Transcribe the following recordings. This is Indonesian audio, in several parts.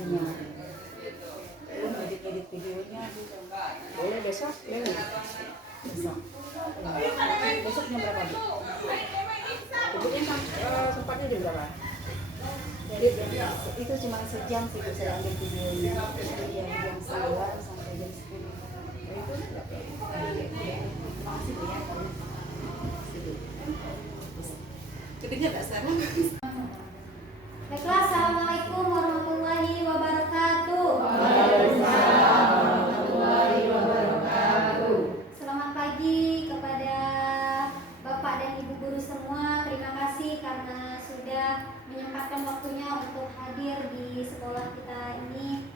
desainnya, belum edit videonya gitu. Boleh besok, besoknya berapa Bu? Ibunya sempatnya jam berapa? Jadi itu cuma sejam sih Bu, saya ambil videonya dari jam 9 sampai jam 10. Itu makasih Bu ya. Kedengar gak sekarang? Baiklah, assalamualaikum warahmatullahi wabarakatuh. Waalaikumsalam warahmatullahi wabarakatuh. Selamat pagi kepada Bapak dan Ibu guru semua. Terima kasih karena sudah menyempatkan waktunya untuk hadir di sekolah kita ini.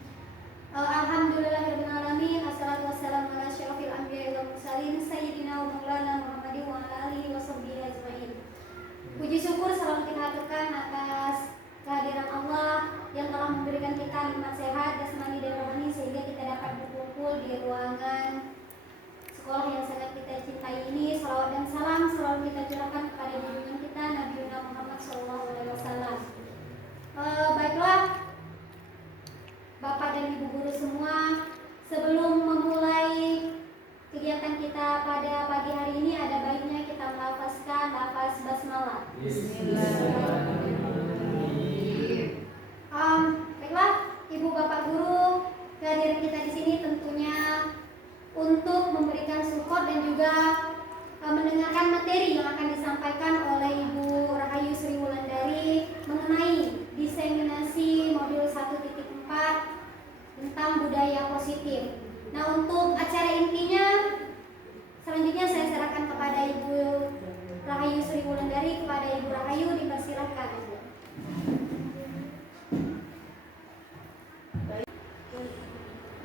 Alhamdulillahirabbil alamin. Assalatu wassalamu ala asyrofil anbiya'i wal mursalin sayyidina wa maulana Muhammadin wa ala alihi washabbihi ajmain. Puji syukur selalu kita haturkan atas kehadiran Allah yang telah memberikan kita nikmat sehat, jasmani dan rohani sehingga kita dapat berkumpul di ruangan sekolah yang sangat kita cintai ini. Salawat dan salam selalu kita curahkan kepada junjungan kita Nabi Muhammad SAW. Baiklah, Bapak dan Ibu guru semua, sebelum memulai kegiatan kita pada pagi hari ini ada baiknya kita melafazkan lafaz basmalah. Baiklah, Ibu Bapak guru, kehadiran kita di sini tentunya untuk memberikan support dan juga mendengarkan materi yang akan disampaikan oleh Ibu Rahayu Sri Wulandari mengenai diseminasi modul 1.4 tentang budaya positif. Nah, untuk acara intinya selanjutnya saya serahkan kepada Ibu Rahayu Sri Wulandari. Kepada Ibu Rahayu dipersilakan.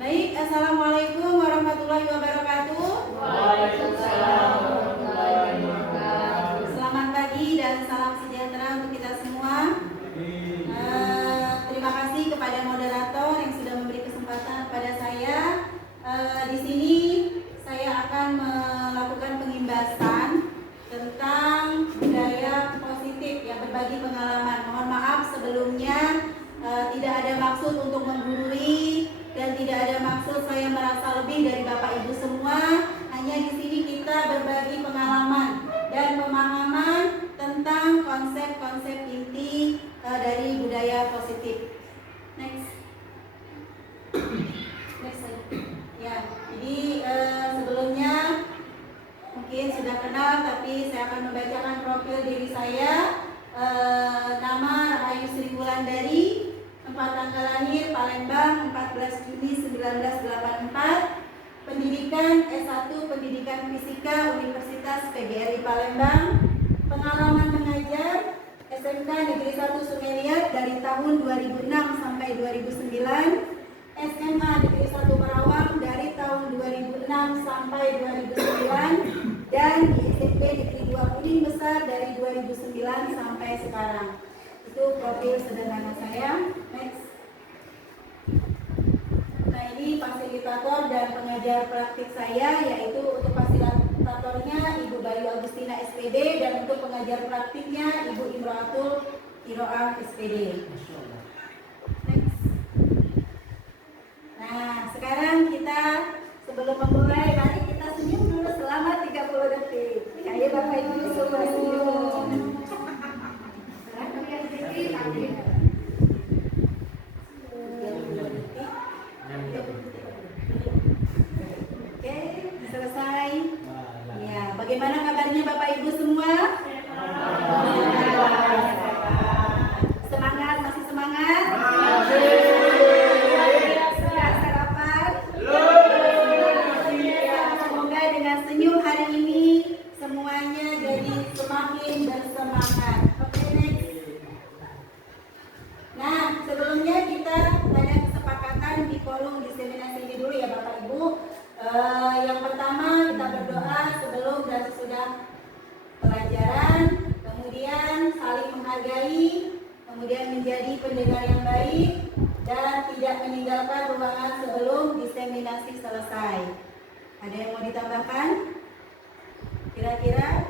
Baik, assalamualaikum warahmatullahi wabarakatuh. Waalaikumsalam warahmatullahi wabarakatuh. Selamat pagi dan salam sejahtera untuk kita semua. Terima kasih kepada moderator yang sudah memberi kesempatan kepada saya. Di sini saya akan melakukan pengimbasan tentang budaya positif yang berbagi pengalaman. Mohon maaf sebelumnya, tidak ada maksud untuk menggurui dan tidak ada maksud saya merasa lebih dari Bapak Ibu semua. Hanya di sini kita berbagi pengalaman dan pemahaman tentang konsep-konsep inti dari budaya positif. Next. Ya, jadi sebelumnya mungkin sudah kenal, tapi saya akan membacakan profil diri saya. Nama Rahayu Sri Wulandari, tempat tanggal lahir Palembang 14 Juni 1984, pendidikan S1 Pendidikan Fisika Universitas PGRI Palembang, pengalaman mengajar SMK Negeri 1 Sumeliat dari tahun 2006 sampai 2009, SMA Negeri 1 Merawang dari tahun 2006 sampai 2009, dan di SMP Negeri 2 Kuning Besar dari 2009 sampai sekarang. Itu profil sederhana saya. Next. Nah, ini fasilitator dan pengajar praktik saya, yaitu untuk fasilitatornya Ibu Bayu Agustina SPD dan untuk pengajar praktiknya Ibu Imroatul Kiroah SPD. Next. Nah, sekarang kita sebelum memulai, mari kita senyum dulu selama 30 detik. Ayo Bapak Ibu semua senyum. Oke, selesai. Ya, bagaimana kabarnya Bapak Ibu semua? Semangat, masih semangat? Sudah sarapan? Ya, semoga dengan senyum hari ini semuanya jadi semakin bersemangat. Oke, next. Nah, sebelumnya kita ada kesepakatan di kolom diseminasi ini dulu ya Bapak Ibu. Yang pertama kita berdoa sebelum dan sesudah pelajaran, kemudian saling menghargai, kemudian menjadi pendengar yang baik, dan tidak meninggalkan ruangan sebelum diseminasi selesai. Ada yang mau ditambahkan? Kira-kira?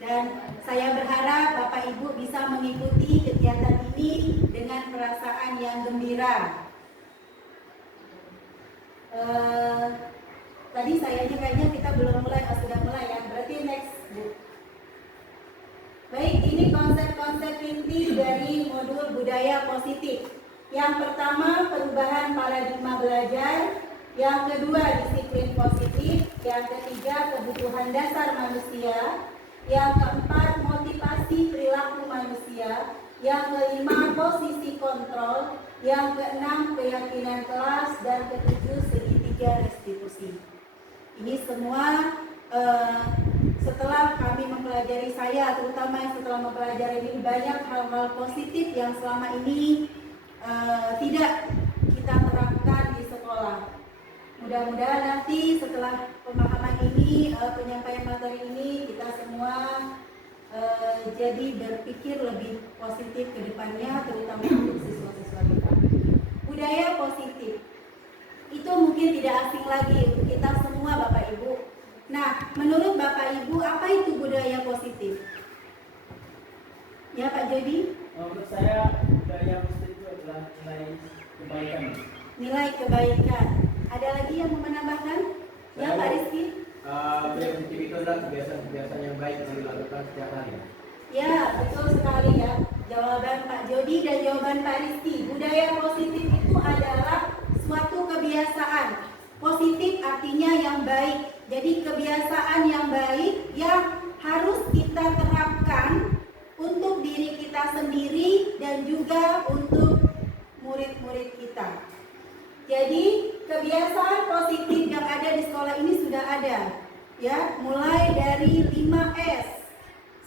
Dan saya berharap Bapak Ibu bisa mengikuti kegiatan ini ini dengan perasaan yang gembira. Tadi sayanya kayaknya kita belum mulai, sudah mulai ya. Berarti next Bu. Baik, ini konsep-konsep inti dari modul budaya positif. Yang pertama, perubahan paradigma belajar. Yang kedua, disiplin positif. Yang ketiga, kebutuhan dasar manusia. Yang keempat, motivasi perilaku manusia. Yang kelima, posisi kontrol. Yang keenam, keyakinan kelas. Dan ketujuh, segitiga restitusi. Ini semua setelah kami mempelajari, saya terutama yang setelah mempelajari ini, banyak hal-hal positif yang selama ini tidak kita terapkan di sekolah. Mudah-mudahan nanti setelah pemahaman ini, penyampaian materi ini, kita semua jadi berpikir lebih positif ke depannya, terutama untuk siswa-siswa kita. Budaya positif itu mungkin tidak asing lagi untuk kita semua Bapak Ibu. Nah, menurut Bapak Ibu, apa itu budaya positif? Ya Pak Jody? Menurut saya budaya positif itu adalah nilai kebaikan. Nilai kebaikan. Ada lagi yang mau menambahkan? Ya Pak Rizky? Budaya positif itu adalah kebiasaan-kebiasaan yang baik yang dilakukan setiap hari. Ya, betul sekali ya. Jawaban Pak Jody dan jawaban Pak Rizky. Budaya positif itu adalah suatu kebiasaan. Positif artinya yang baik. Jadi kebiasaan yang baik yang harus kita terapkan untuk diri kita sendiri dan juga untuk murid-murid kita. Jadi kebiasaan positif yang ada di sekolah ini sudah ada, ya, mulai dari 5S: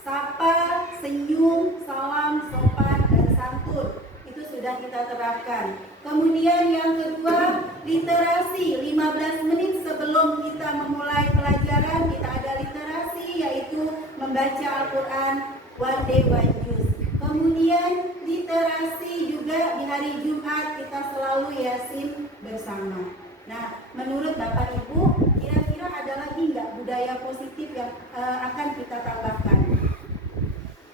sapa, senyum, salam, sopan, dan santun. Itu sudah kita terapkan. Kemudian yang kedua, literasi. 15 menit sebelum kita memulai pelajaran, kita ada literasi, yaitu membaca Al-Quran one day one juz. Kemudian literasi juga di hari Jumat kita selalu yasin bersama. Nah, menurut Bapak Ibu, kira-kira ada lagi nggak budaya positif yang akan kita tambahkan?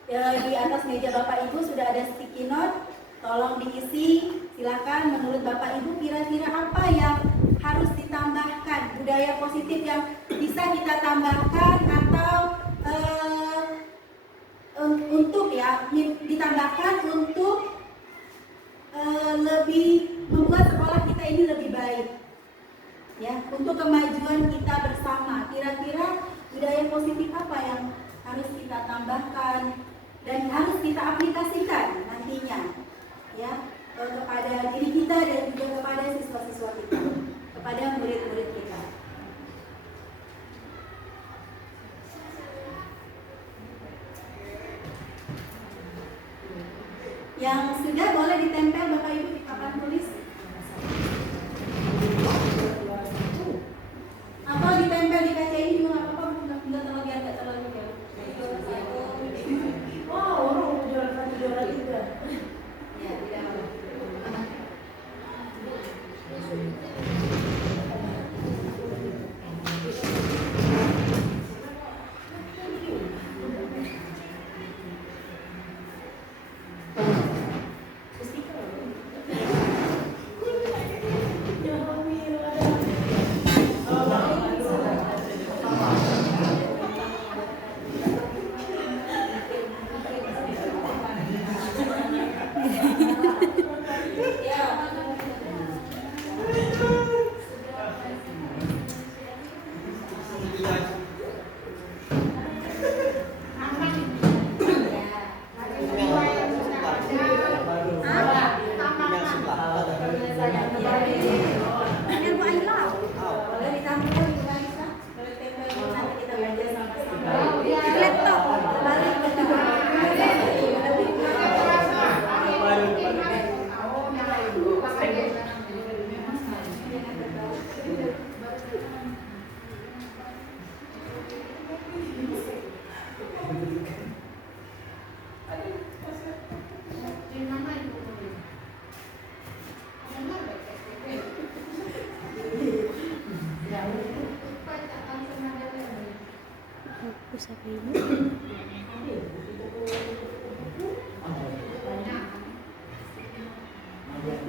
Di atas meja Bapak Ibu sudah ada sticky note, tolong diisi. Silakan, menurut Bapak Ibu kira-kira apa yang harus ditambahkan, budaya positif yang bisa kita tambahkan atau untuk ya ditambahkan untuk lebih membuat sekolah kita ini lebih baik, ya, untuk kemajuan kita bersama. Kira-kira budaya positif apa yang harus kita tambahkan dan harus kita aplikasikan nantinya, ya, kepada diri kita dan juga kepada siswa-siswa kita, kepada murid-murid kita. Yang sudah boleh ditempel Bapak Ibu di papan tulis, atau ditempel di kaca ini juga nggak apa-apa, nggak terlalu biar nggak terlalu jauh. Wow, juara juga. Ya, tidak apa-apa.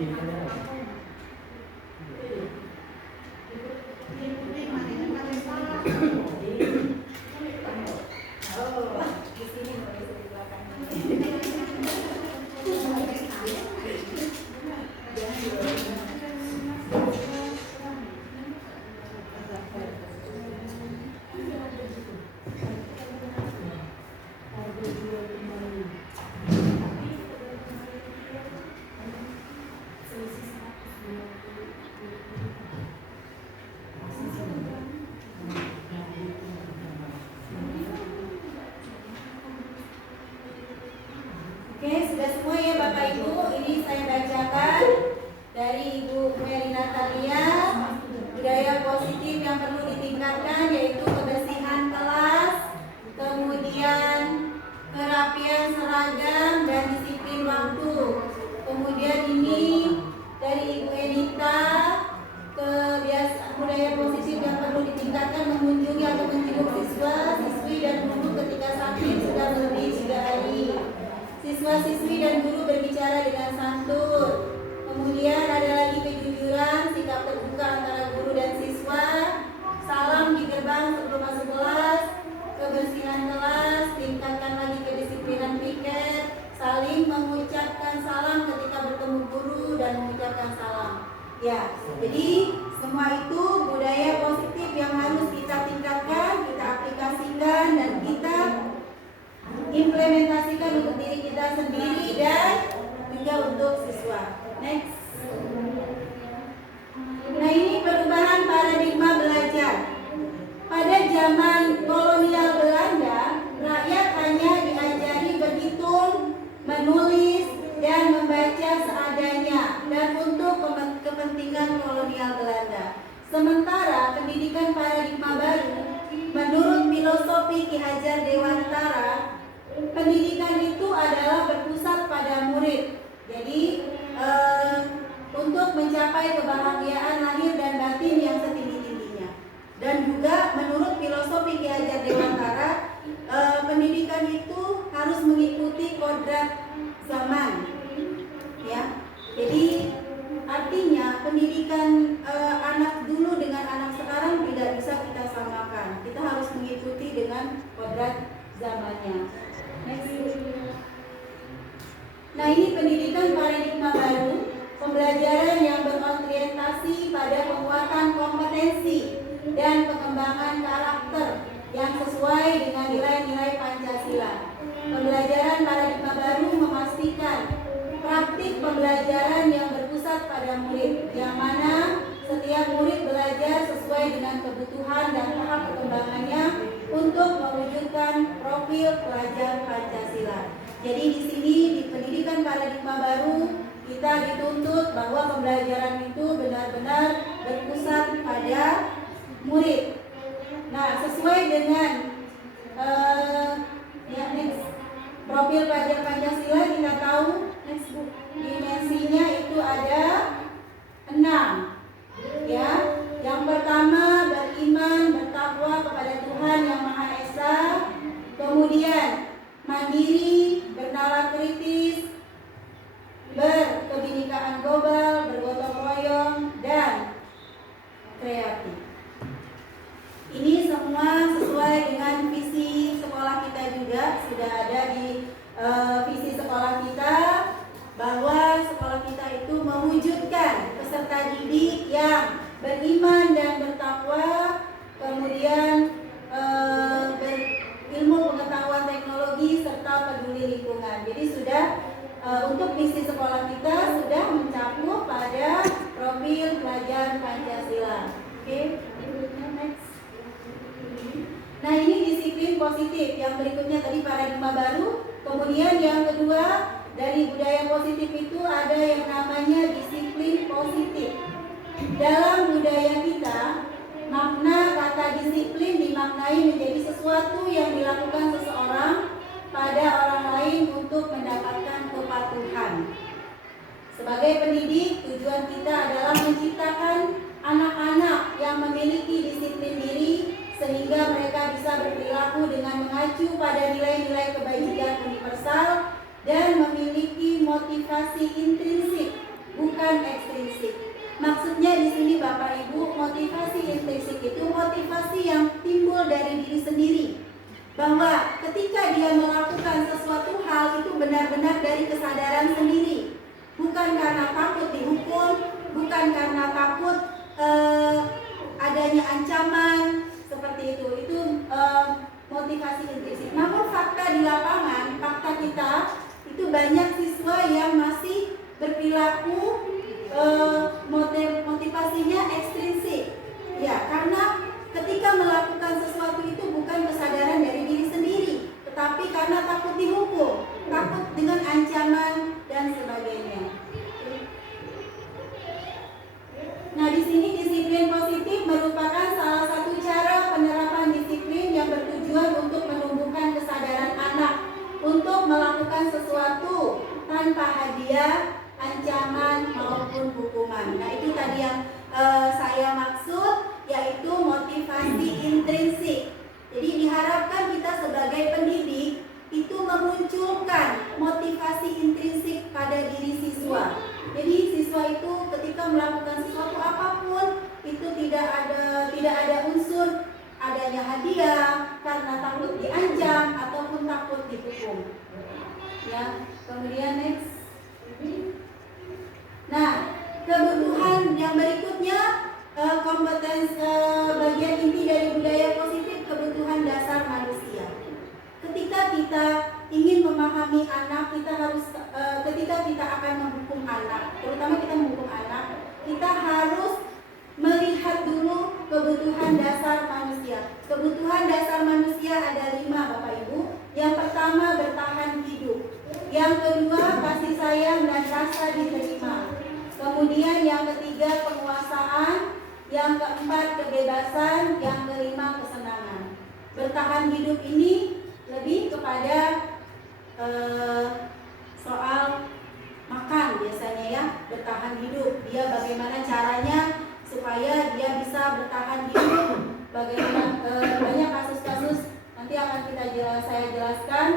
Oh, di sini boleh di belakang. Oke, sudah semua ya Bapak Ibu. Ini saya bacakan dari Ibu Meli Natalia. Budaya positif yang perlu ditingkatkan yaitu kebersihan kelas, kemudian kerapian seragam dan disiplin waktu. Kemudian ini dari Ibu Enita, kebiasaan budaya positif yang perlu ditingkatkan mengunjungi atau menjenguk siswa, siswi dan guru ketika sakit sudah melebihi 3 hari. Siswa-siswi dan guru berbicara dengan santun. Kemudian ada lagi kejujuran, sikap terbuka antara guru dan siswa. Salam di gerbang sebelum masuk kelas. Kebersihan kelas, tingkatkan lagi kedisiplinan piket. Saling mengucapkan salam ketika bertemu guru dan mengucapkan salam. Ya, jadi semua itu budaya positif yang harus kita tingkatkan, kita aplikasikan dan kita implementasikan untuk diri kita sendiri dan juga untuk siswa. Next. Nah, ini perubahan paradigma belajar. Pada zaman kolonial Belanda, rakyat hanya diajari berhitung, menulis, dan membaca seadanya dan untuk kepentingan kolonial Belanda. Sementara pendidikan paradigma baru, menurut filosofi Ki Hajar Dewantara, pendidikan itu adalah berpusat pada murid. Jadi untuk mencapai kebahagiaan lahir dan batin yang setinggi-tingginya. Dan juga menurut filosofi Ki Hajar Dewantara, pendidikan itu harus mengikuti kodrat zaman. Ya. Jadi artinya pendidikan anak dulu dengan anak sekarang tidak bisa kita samakan. Kita harus mengikuti dengan kodrat zamannya. Next. Nah, ini pendidikan paradigma baru, pembelajaran yang berorientasi pada penguatan kompetensi dan pengembangan karakter yang sesuai dengan nilai-nilai Pancasila. Pembelajaran paradigma baru memastikan praktik pembelajaran yang berpusat pada murid, yang mana setiap murid belajar sesuai dengan kebutuhan dan tahap perkembangannya untuk mewujudkan profil pelajar Pancasila. Jadi di sini di pendidikan paradigma baru kita dituntut bahwa pembelajaran itu benar-benar berpusat pada murid. Nah, sesuai dengan profil pelajar Pancasila kita tahu dimensinya itu ada 6. Ya, yang pertama beriman, bertakwa kepada Tuhan Yang Maha Esa, kemudian mandiri, bernalar kritis, berkebinekaan global, bergotong royong, dan kreatif. Ini semua sesuai dengan visi sekolah kita juga, sudah ada di visi sekolah kita, bahwa sekolah kita itu mewujudkan peserta didik yang beriman dan bertakwa, kemudian berilmu pengetahuan teknologi serta peduli lingkungan. Jadi sudah untuk visi sekolah kita sudah mencakup pada profil pelajar Pancasila. Oke, next. Nah, ini disiplin positif. Yang berikutnya tadi paradigma baru. Kemudian yang kedua dari budaya positif itu ada yang namanya disiplin positif. Dalam budaya kita, makna kata disiplin dimaknai menjadi sesuatu yang dilakukan seseorang pada orang lain untuk mendapatkan kepatuhan. Sebagai pendidik, tujuan kita adalah menciptakan anak-anak yang memiliki disiplin diri sehingga mereka bisa berperilaku dengan mengacu pada nilai-nilai kebajikan universal dan memiliki motivasi intrinsik, bukan bukan ekstrinsik. Maksudnya di sini Bapak Ibu, motivasi intrinsik itu motivasi yang timbul dari diri sendiri. Bahwa ketika dia melakukan sesuatu hal itu benar-benar dari kesadaran sendiri. Bukan karena takut dihukum, bukan karena takut adanya ancaman seperti itu. Itu motivasi intrinsik. Namun fakta di lapangan, fakta kita itu banyak siswa yang masih berperilaku motivasinya ekstrinsik. Ya, karena ketika melakukan sesuatu itu bukan kesadaran dari diri sendiri, tetapi karena takut dihukum, takut dengan ancaman dan sebagainya. Nah, di sini disiplin positif merupakan salah satu cara penerapan disiplin yang bertujuan untuk menumbuhkan kesadaran anak untuk melakukan sesuatu tanpa hadiah, ancaman maupun hukuman. Nah, itu tadi yang saya maksud, yaitu motivasi intrinsik. Jadi diharapkan kita sebagai pendidik itu memunculkan motivasi intrinsik pada diri siswa. Jadi siswa itu ketika melakukan sesuatu apapun itu tidak ada unsur adanya hadiah karena takut diancam ataupun takut dihukum. Ya, kemudian next. Nah, kebutuhan yang berikutnya kompetensi bagian inti dari budaya positif, kebutuhan dasar manusia. Ketika kita ingin memahami anak, kita harus ketika kita akan menghukum anak, terutama kita menghukum anak, kita harus melihat dulu kebutuhan dasar manusia. Kebutuhan dasar manusia ada 5, Bapak Ibu. Yang pertama, bertahan hidup. Yang kedua, kasih sayang dan rasa diterima. Kemudian yang ketiga, penguasaan. Yang keempat, kebebasan. Yang kelima, kesenangan. Bertahan hidup ini lebih kepada soal makan biasanya ya, bertahan hidup. Dia bagaimana caranya supaya dia bisa bertahan hidup. Bagaimana banyak kasus-kasus nanti akan saya jelaskan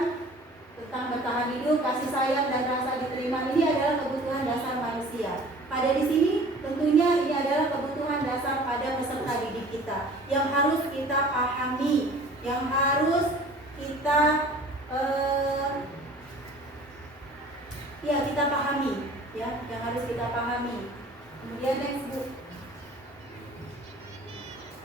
tentang bertahan hidup, kasih sayang dan rasa diterima. Ini adalah kebutuhan dasar manusia. Pada di sini tentunya ini adalah kebutuhan dasar pada peserta didik kita yang harus kita pahami, yang harus kita kita pahami, ya, yang harus kita pahami. Kemudian next Bu.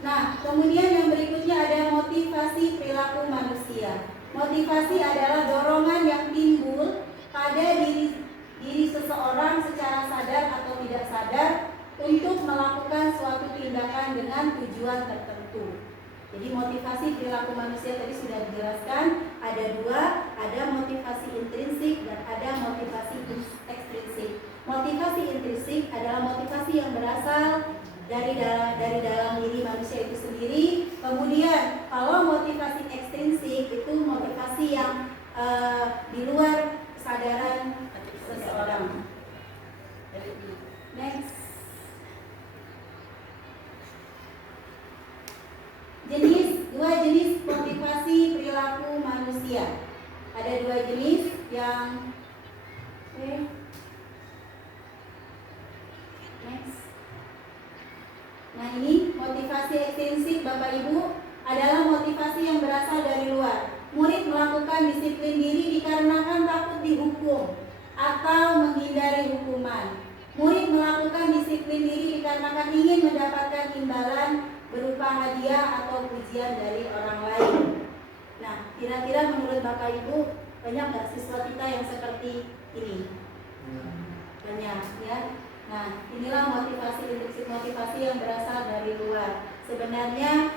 Nah, kemudian yang berikutnya ada motivasi perilaku manusia. Motivasi adalah dorongan yang timbul pada diri seseorang secara sadar atau tidak sadar untuk melakukan suatu tindakan dengan tujuan tertentu. Jadi motivasi perilaku manusia tadi sudah dijelaskan, ada 2, ada motivasi intrinsik dan ada motivasi ekstrinsik. Motivasi intrinsik adalah motivasi yang berasal dari dalam diri manusia itu sendiri. Kemudian kalau motivasi ekstrinsik itu motivasi yang di luar kesadaran seseorang. Next. Dua jenis motivasi perilaku manusia. Ada 2 jenis yang next. Nah, ini motivasi ekstrinsik Bapak Ibu adalah motivasi yang berasal dari luar. Murid melakukan disiplin diri dikarenakan takut dihukum atau menghindari hukuman. Murid melakukan disiplin diri dikarenakan ingin mendapatkan imbalan berupa hadiah atau pujian dari orang lain. Nah, kira-kira menurut Bapak Ibu banyak nggak siswa kita yang seperti ini? Banyak ya. Nah, inilah motivasi intrinsik, motivasi yang berasal dari luar. Sebenarnya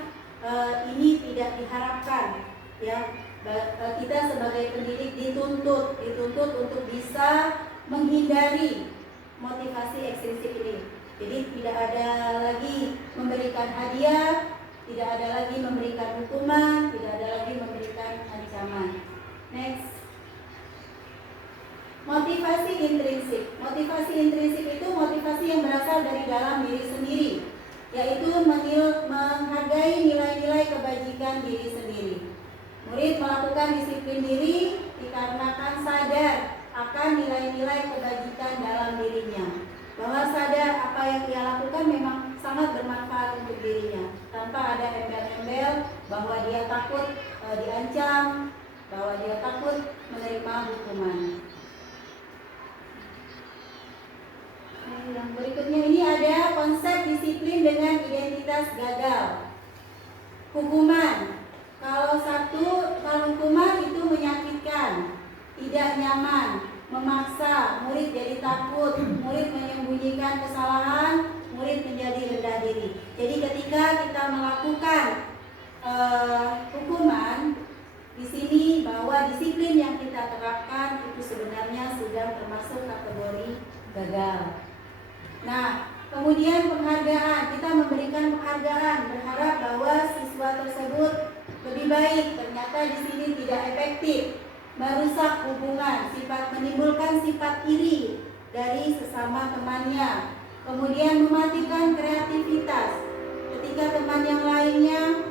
ini tidak diharapkan ya. Kita sebagai pendidik dituntut untuk bisa menghindari motivasi ekstrinsik ini. Jadi tidak ada lagi memberikan hadiah, tidak ada lagi memberikan hukuman, tidak ada lagi memberikan ancaman. Next. Motivasi intrinsik. Motivasi intrinsik itu motivasi yang berasal dari dalam diri sendiri, yaitu menghargai nilai-nilai kebajikan diri sendiri. Murid melakukan disiplin diri dikarenakan sadar akan nilai-nilai kebajikan dalam dirinya. bahwa sadar apa yang ia lakukan memang sangat bermanfaat untuk dirinya, tanpa ada embel-embel bahwa dia takut diancam, bahwa dia takut menerima hukuman. Yang berikutnya ini ada konsep disiplin dengan identitas gagal. Hukuman. Kalau hukuman itu menyakitkan, tidak nyaman, memaksa, murid jadi takut, murid menyembunyikan kesalahan, murid menjadi rendah diri. Jadi ketika kita melakukan hukuman, di sini bahwa disiplin yang kita terapkan itu sebenarnya sudah termasuk kategori gagal. Nah, kemudian penghargaan, kita memberikan penghargaan, berharap bahwa siswa tersebut lebih baik. Ternyata di sini tidak efektif, merusak hubungan, menimbulkan sifat iri dari sesama temannya. Kemudian mematikan kreativitas. Ketika teman yang lainnya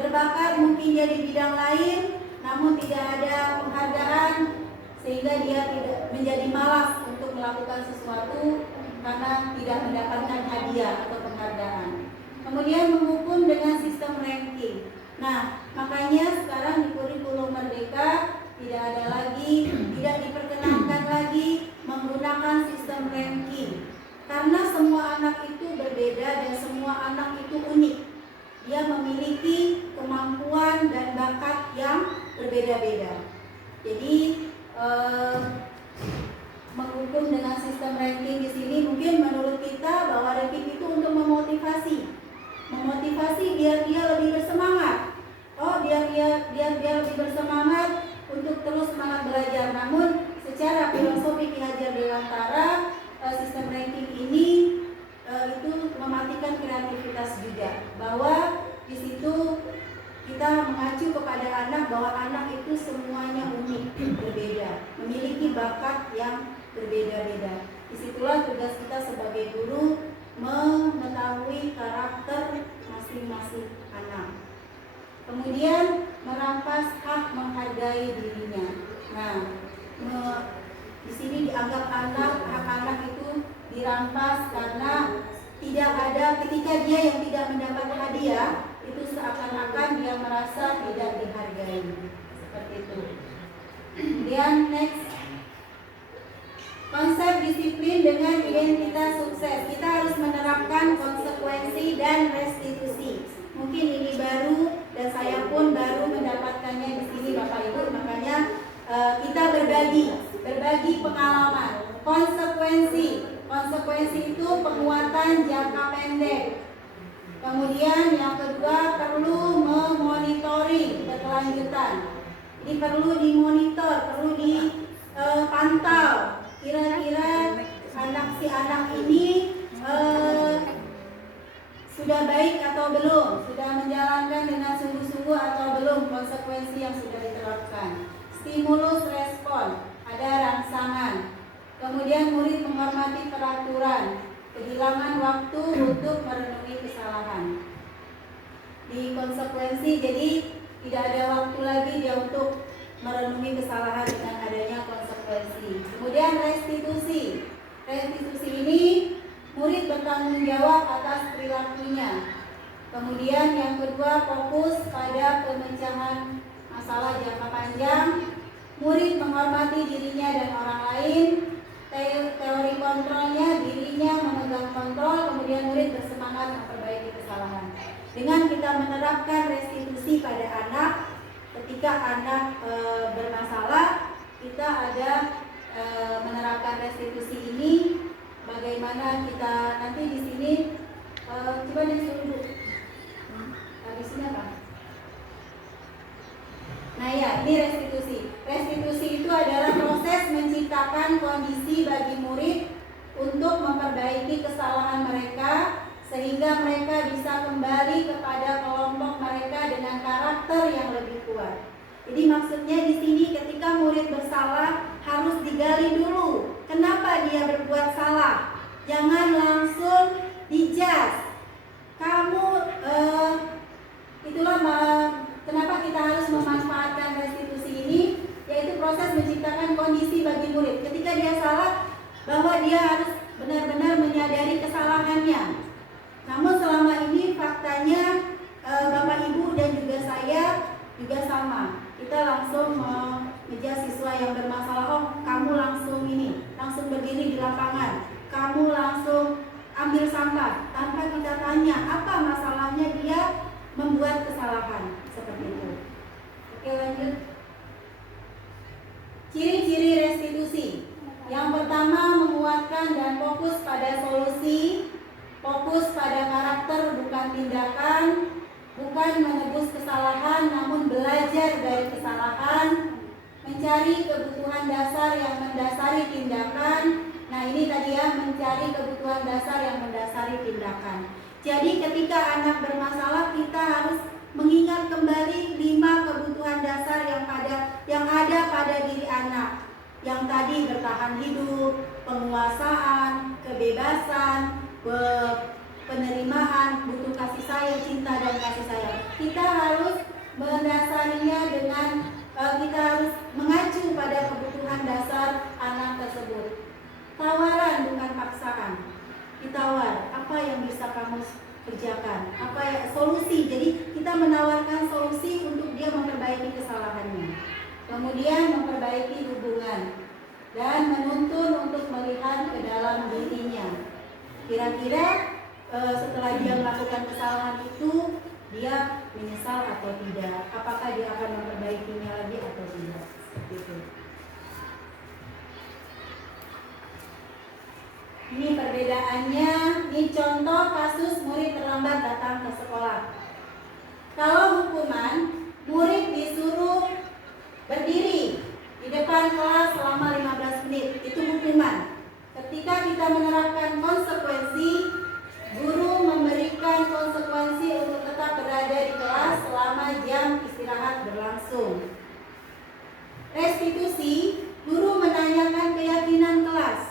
berbakat mungkin jadi bidang lain, namun tidak ada penghargaan, sehingga dia tidak menjadi malas untuk melakukan sesuatu karena tidak mendapatkan hadiah atau penghargaan. Kemudian menghukum dengan sistem ranking. Nah, makanya sekarang di kurikulum Merdeka tidak diperkenankan lagi menggunakan sistem ranking, karena semua anak itu berbeda dan semua anak itu unik. Dia memiliki kemampuan dan bakat yang berbeda-beda. Jadi menghukum dengan sistem ranking di sini mungkin menurut kita bahwa ranking itu untuk memotivasi biar dia lebih bersemangat. Biar dia lebih bersemangat untuk terus semangat belajar. Namun secara filosofi Ki Hajar Dewantara, sistem ranking ini itu mematikan kreativitas juga, bahwa di situ kita mengacu kepada anak bahwa anak itu semuanya unik, berbeda, memiliki bakat yang berbeda-beda. Disitulah tugas kita sebagai guru mengetahui karakter masing-masing anak. Kemudian merampas hak menghargai dirinya. Nah, di sini dianggap hak anak itu dirampas karena tidak ada, ketika dia yang tidak mendapat hadiah itu seakan-akan dia merasa tidak dihargai, seperti itu. Kemudian next, konsep disiplin dengan identitas sukses. Kita harus menerapkan konsekuensi dan restitusi. Mungkin ini baru dan saya pun baru mendapatkannya di sini Bapak Ibu, makanya kita berbagi pengalaman. Konsekuensi itu penguatan jangka pendek. Kemudian yang kedua perlu memonitoring berkelanjutan. Jadi perlu dimonitor, perlu dipantau. Kira-kira anak ini sudah baik atau belum, sudah menjalankan dengan sungguh-sungguh atau belum konsekuensi yang sudah diterapkan. Stimulus respon, ada rangsangan. Kemudian murid menghormati peraturan, kehilangan waktu untuk merenungi kesalahan. Di konsekuensi, jadi tidak ada waktu lagi dia untuk merenungi kesalahan dengan adanya konsekuensi. Kemudian restitusi. Restitusi ini murid bertanggung jawab atas perilakunya. Kemudian yang kedua fokus pada pemecahan masalah jangka panjang. Murid menghormati dirinya dan orang lain. Teori kontrolnya, dirinya memegang kontrol, kemudian murid bersemangat memperbaiki kesalahan. Dengan kita menerapkan restitusi pada anak, ketika anak bermasalah, kita ada menerapkan restitusi ini. Bagaimana kita nanti di sini coba disuruh dulu. Di sini apa? Nah ya, ini restitusi. Restitusi itu adalah proses menciptakan kondisi bagi murid untuk memperbaiki kesalahan mereka sehingga mereka bisa kembali kepada kelompok mereka dengan karakter yang lebih kuat. Jadi maksudnya di sini ketika murid bersalah harus digali dulu kenapa dia berbuat salah. Jangan langsung dijudge. Kamu itulah kenapa kita harus memanfaatkan restitusi ini, yaitu proses menciptakan kondisi bagi murid. Ketika dia salah, bahwa dia harus benar-benar menyadari kesalahannya. Namun selama ini faktanya Bapak Ibu dan juga saya juga sama. Kita langsung mengejar siswa yang bermasalah, oh kamu langsung berdiri di lapangan, kamu langsung ambil sampah, tanpa kita tanya apa masalahnya dia membuat kesalahan seperti itu. Oke, lanjut. Ciri-ciri restitusi. Yang pertama, menguatkan dan fokus pada solusi, fokus pada karakter bukan tindakan, bukan menebus kesalahan namun belajar dari kesalahan, mencari kebutuhan dasar yang mendasari tindakan. Nah, ini tadi ya, mencari kebutuhan dasar yang mendasari tindakan. Jadi ketika anak bermasalah, kita harus mengingat kembali 5 kebutuhan dasar yang ada pada diri anak. Yang tadi bertahan hidup, penguasaan, kebebasan, penerimaan, butuh kasih sayang, cinta dan kasih sayang. Kita harus mendasarinya dengan kita harus mengacu pada kebutuhan dasar anak tersebut. Tawaran bukan paksaan. Ditawar, apa yang bisa kamu kerjakan? Apa ya solusi? Jadi kita menawarkan solusi untuk dia memperbaiki kesalahannya. Kemudian memperbaiki hubungan dan menuntun untuk melihat ke dalam dirinya. Kira-kira setelah dia melakukan kesalahan itu, dia menyesal atau tidak? Apakah dia akan memperbaikinya lagi atau tidak? Seperti itu. Ini perbedaannya. Ini contoh kasus murid terlambat datang ke sekolah. Kalau hukuman, murid disuruh berdiri di depan kelas selama 15 menit. Itu hukuman. Ketika kita menerapkan konsekuensi, guru memberikan konsekuensi untuk tetap berada di kelas selama jam istirahat berlangsung. Restitusi, guru menanyakan keyakinan kelas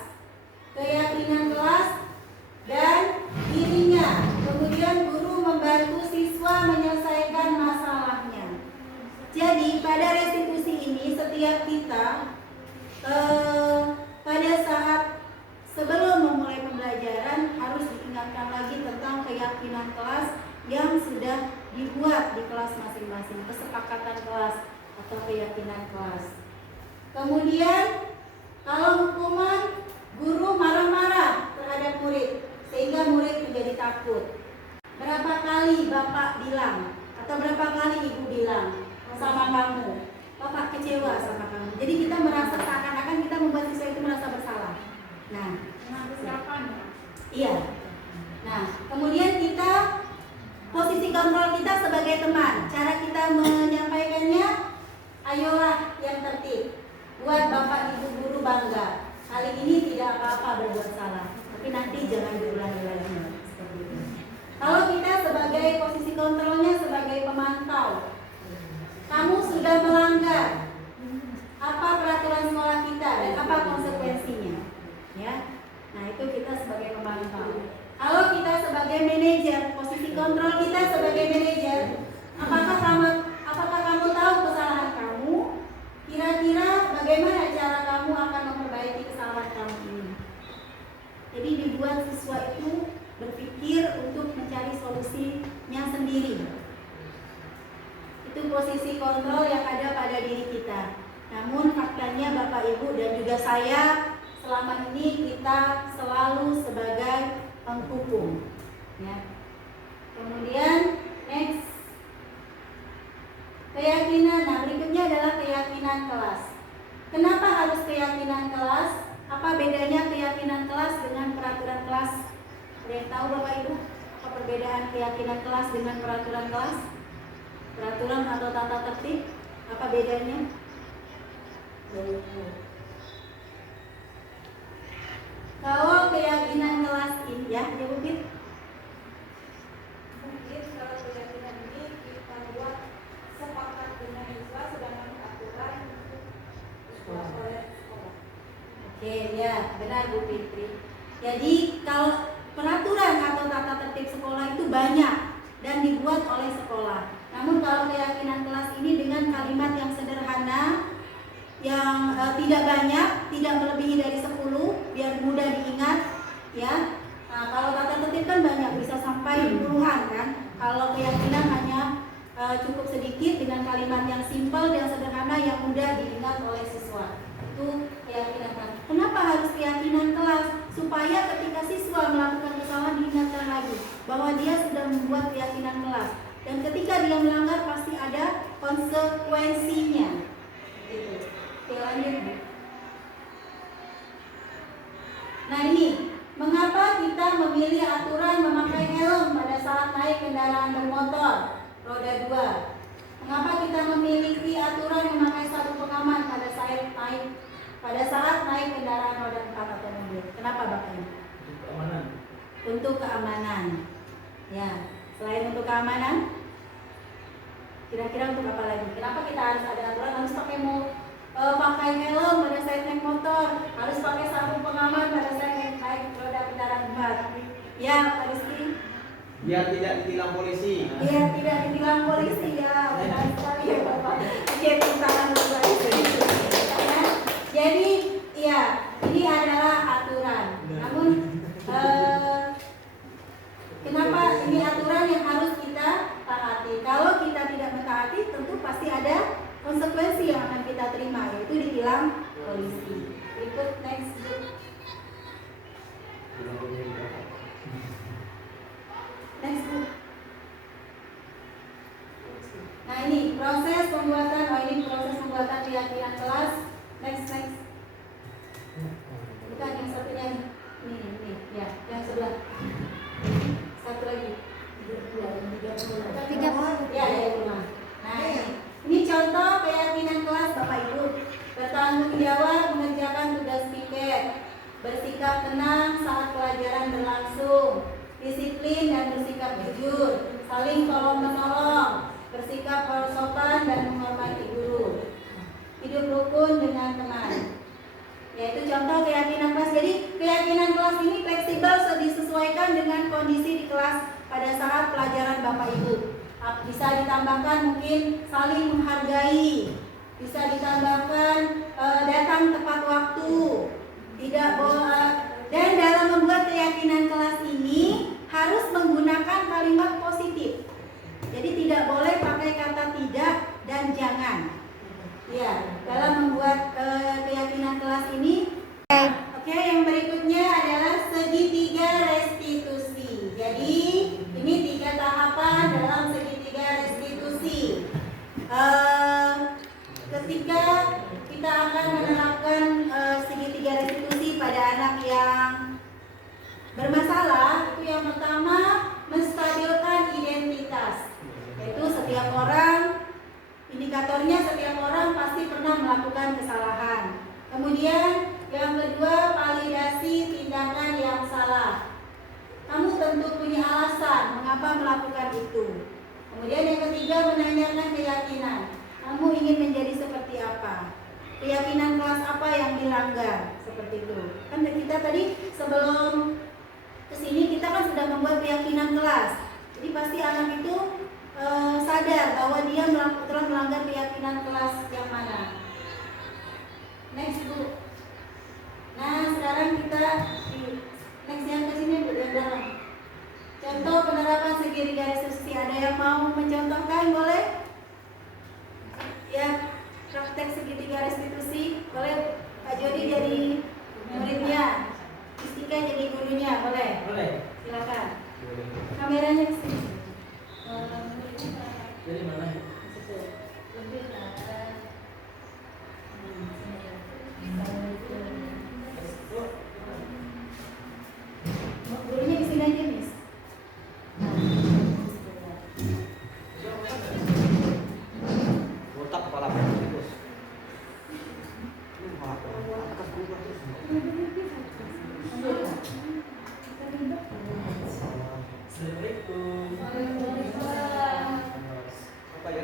dan dirinya. Kemudian guru membantu siswa menyelesaikan masalahnya. Jadi pada restitusi ini setiap kita pada saat sebelum memulai pembelajaran harus diingatkan lagi tentang keyakinan kelas yang sudah dibuat di kelas masing-masing, kesepakatan kelas atau keyakinan kelas. Kemudian kalau hukuman, guru marah-marah terhadap murid sehingga murid menjadi takut. Berapa kali Bapak bilang atau berapa kali Ibu bilang sama kamu, Bapak kecewa sama kamu. Jadi kita merasa seakan-akan kita membuat siswa itu merasa bersalah. Nah, iya. Nah, kemudian kita posisi kontrol kita sebagai teman. Cara kita menyampaikannya, ayolah yang tertib. Buat Bapak Ibu guru bangga. Kali ini tidak apa-apa berbuat salah, tapi nanti jangan diulangi lagi. Seperti itu. Kalau kita sebagai posisi kontrolnya sebagai pemantau, kamu sudah melanggar apa peraturan sekolah kita dan apa konsekuensinya, ya. Nah, itu kita sebagai pemantau. Kalau kita sebagai manajer, posisi kontrol kita sebagai manajer, apakah kamu tahu kesalahan kamu? Kira-kira bagaimana cara kamu akan memperbaiki kesalahan kamu ini? Jadi dibuat siswa itu berpikir untuk mencari solusinya sendiri. Itu posisi kontrol yang ada pada diri kita. Namun faktanya Bapak Ibu dan juga saya, selama ini kita selalu sebagai penghukum, ya. Kemudian next, keyakinan. Nah, berikutnya adalah keyakinan kelas. Kenapa harus keyakinan kelas? Apa bedanya keyakinan kelas dengan peraturan kelas? Ada yang tahu Bapak Ibu? Apa perbedaan keyakinan kelas dengan peraturan kelas? Peraturan atau tata tertib? Apa bedanya? Kalau keyakinan kelas ini, ya, mungkin kalau keyakinan ini kita buat sepakat dengan siswa, sedangkan aturan untuk oleh sekolah. Oke, ya, benar Bu Fitri. Jadi kalau peraturan atau tata tertib sekolah itu banyak dan dibuat oleh sekolah. Namun kalau keyakinan kelas ini dengan kalimat yang sederhana, yang tidak banyak, tidak melebihi dari 10, biar mudah diingat ya. Nah, kalau tata tertib kan banyak, bisa sampai puluhan kan. Kalau keyakinan hanya cukup sedikit dengan kalimat yang simpel dan sederhana yang mudah diingat oleh siswa. Itu keyakinan kelas. Kenapa harus keyakinan kelas? Supaya ketika siswa melakukan kesalahan diingatkan lagi bahwa dia sudah membuat keyakinan kelas. Dan ketika dia melanggar pasti ada konsekuensinya. Gitu. Oke, lanjut Bu. Nah ini, mengapa kita memilih aturan memakai helm pada saat naik kendaraan bermotor roda 2? Mengapa kita memiliki aturan memakai sabuk pengaman pada saat naik kendaraan roda 4 atau mobil? Kenapa Bapak Ibu? Untuk keamanan. Untuk keamanan. Ya, selain untuk keamanan, kira-kira untuk apa lagi? Kenapa kita harus ada aturan harus pakai helm pada saat naik motor, harus pakai sabuk pengaman pada saat naik roda kendaraan 4? Ya, Pak Rizky. Biar tidak ditilang polisi. Biar tidak ditilang polisi ya, benar sekali ya Bapak. Oke, tepuk tangan untuk Pak Rizky. Ya, jadi, ya, ini adalah aturan. Namun, kenapa ini aturan yang harus kita taati? Kalau kita tidak mentaati, tentu pasti ada konsekuensi yang akan kita terima, yaitu ditilang polisi. Berikut next. Next Bu. Nah ini proses pembuatan keyakinan kelas. Next. Bukan yang satunya nih. Ini ya, yang sebelah. Satu lagi. Tiga. Ya, rumah. Nah ini contoh keyakinan kelas Bapak Ibu. Bertanggung jawab mengerjakan tugas piket, bersikap tenang saat pelajaran berlangsung, disiplin dan bersikap jujur, saling tolong-menolong, bersikap sopan dan menghormati guru, hidup rukun dengan teman. Yaitu contoh keyakinan kelas. Jadi keyakinan kelas ini fleksibel, disesuaikan dengan kondisi di kelas pada saat pelajaran Bapak Ibu. Bisa ditambahkan mungkin saling menghargai, bisa ditambahkan datang tepat waktu, tidak boleh. Dan dalam membuat keyakinan kelas ini harus menggunakan kalimat positif. Jadi tidak boleh pakai kata tidak dan jangan. Ya, dalam membuat keyakinan kelas ini. Oke, yang berikutnya adalah segitiga restitusi. Jadi ini 3 tahapan dalam segitiga restitusi. Ketika kita akan menerapkan segitiga restitusi pada anak yang bermasalah, itu yang pertama menstabilkan identitas. Yaitu setiap orang, indikatornya setiap orang pasti pernah melakukan kesalahan. Kemudian yang kedua, validasi tindakan yang salah. Kamu tentu punya alasan mengapa melakukan itu. Kemudian yang ketiga, menanyakan keyakinan. Kamu ingin menjadi seperti apa? Keyakinan kelas apa yang dilanggar? Seperti itu. Kan kita tadi sebelum kesini kita kan sudah membuat keyakinan kelas. Jadi pasti anak itu sadar bahwa dia telah melanggar keyakinan kelas yang mana. Next Bu. Nah sekarang kita next yang kesini Bu, yang dalam. Contoh penerapan segitiga restitusi. Ada yang mau mencontohkan? Boleh? Ya, praktek segitiga restitusi. Boleh Pak Jody jadi muridnya, Istika jadi gurunya. Boleh? Boleh. Silakan. Kameranya ke sini. Jadi mana? Gurunya di sini aja, Miss. Botak kepala tikus. Assalamualaikum. Apa ya?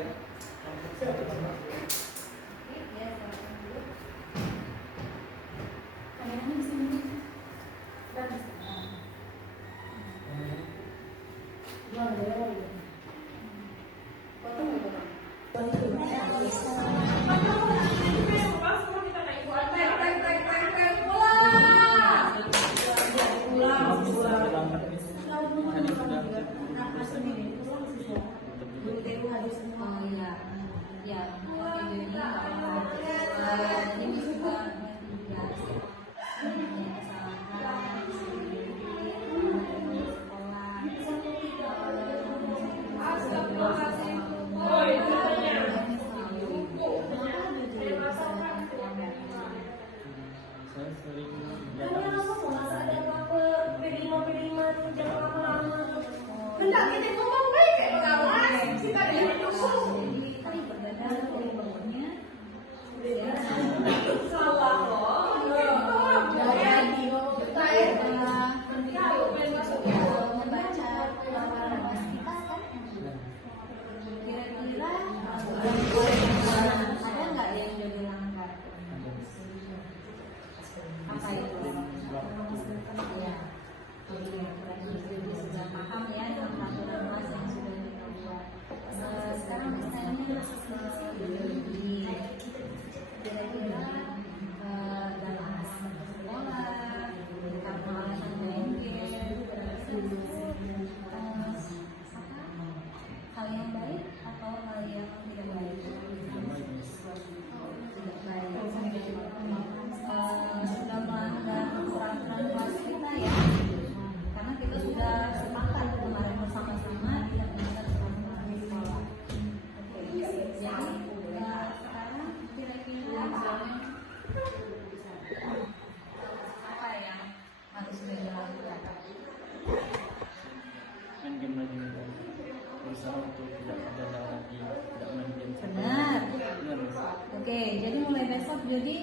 berusaha untuk tidak belajar lagi, tidak main game. Benar. Benar, Miss. Oke, jadi mulai besok jadi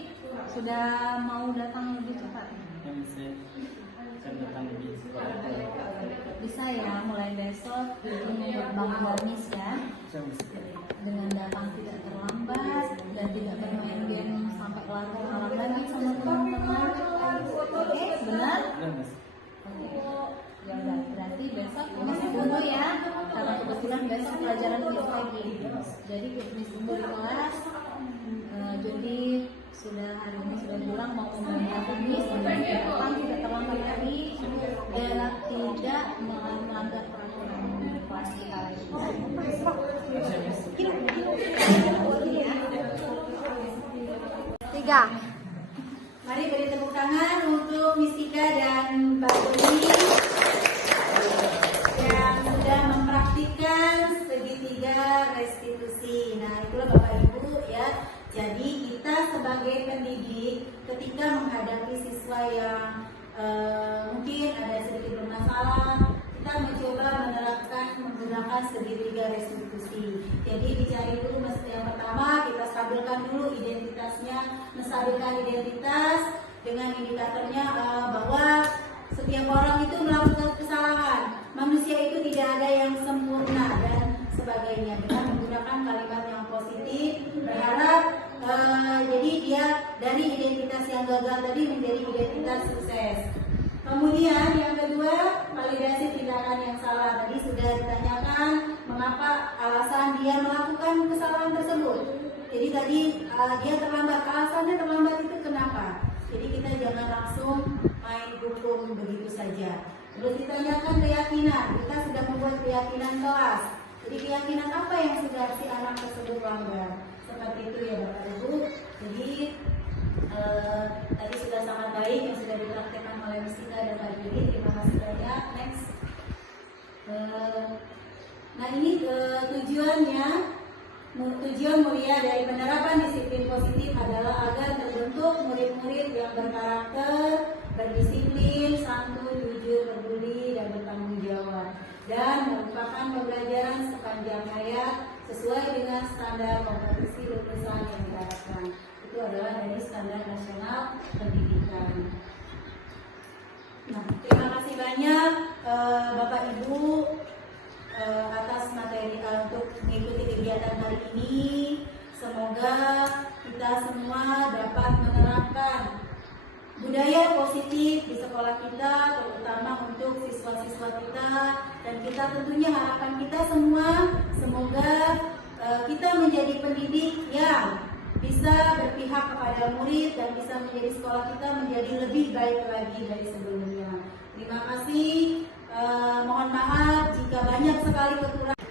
sudah mau datang lebih cepat. Ya, Miss, saya akan datang lebih cepat. Bisa ya mulai besok ini Bang Miss ya. Bisa, Miss. Dengan datang tidak terlambat dan tidak bermain game sampai larut malam lagi sama teman-teman. Oke, benar? Benar, Miss. Oke. Ya udah, berarti besok Miss tunggu ya. Karena kebetulan besok pelajaran Miss lagi. Jadi Miss tunggu di kelas. Jadi sudah hari ini sudah bilang mau membantu Miss datang tidak terlambat lagi dan tidak melanggar peraturan kelas kita lagi. Tiga. Mari beri tepuk tangan untuk Miss Tika dan Mbak Doni yang sudah mempraktikkan segitiga restitusi. Nah, itulah Bapak Ibu ya. Jadi kita sebagai pendidik ketika menghadapi siswa yang mungkin ada sedikit bermasalah, kita mencoba menerapkan menggunakan segitiga restitusi. Jadi dicari dulu yang pertama, kita stabilkan dulu identitasnya, menstabilkan identitas dengan indikatornya bahwa setiap orang itu melakukan kesalahan. Manusia itu tidak ada yang sempurna dan sebagainya. Dengan menggunakan kalimat yang positif, berharap jadi dia dari identitas yang gagal tadi menjadi identitas sukses. Kemudian yang kedua, validasi tindakan yang salah. Tadi sudah ditanyakan mengapa alasan dia melakukan kesalahan tersebut. Jadi tadi dia terlambat, alasannya terlambat itu kenapa? Jadi kita jangan langsung main hukum begitu saja. Terus ditanyakan keyakinan, kita sudah membuat keyakinan kelas. Jadi keyakinan apa yang sudah si anak tersebut langgar? Seperti itu ya Bapak Ibu. Jadi tadi sudah sangat baik yang sudah dipraktekkan oleh Miss Tika dan Pak Juli. Terima kasih banyak. Next. Nah ini tujuannya, tujuan mulia dari penerapan disiplin positif adalah agar terbentuk murid-murid yang berkarakter, berdisiplin, santun, jujur, peduli, dan bertanggung jawab, dan merupakan pembelajaran sepanjang hayat sesuai dengan standar kompetisi lulusan yang diharapkan. Itu adalah dari standar nasional pendidikan. Nah, terima kasih banyak Bapak Ibu atas materi untuk mengikuti kegiatan hari ini. Semoga kita semua dapat menerapkan budaya positif di sekolah kita, terutama untuk siswa-siswa kita, dan kita tentunya harapan kita semua semoga kita menjadi pendidik yang bisa berpihak kepada murid dan bisa menjadi sekolah kita menjadi lebih baik lagi dari sebelumnya. Terima kasih. Mohon maaf jika banyak sekali kekurangan.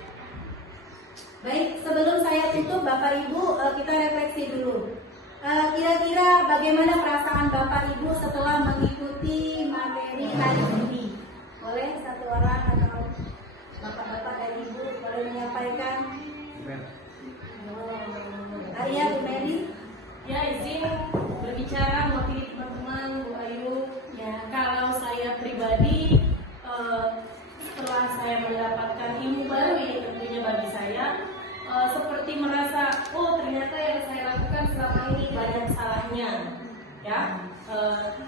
Baik, sebelum saya tutup Bapak Ibu, kita refleksi dulu. Kira-kira bagaimana perasaan Bapak Ibu setelah mengikuti materi hari ini? Boleh satu orang atau Bapak-bapak dan Ibu boleh menyampaikan? Arya, Bu Mary? Ya, izin berbicara mewakili teman-teman, Bu Ayu. Ya, kalau saya pribadi setelah saya mendapatkan ilmu baru ini tentunya bagi saya seperti merasa ternyata yang saya lakukan selama ini banyak salahnya, ya,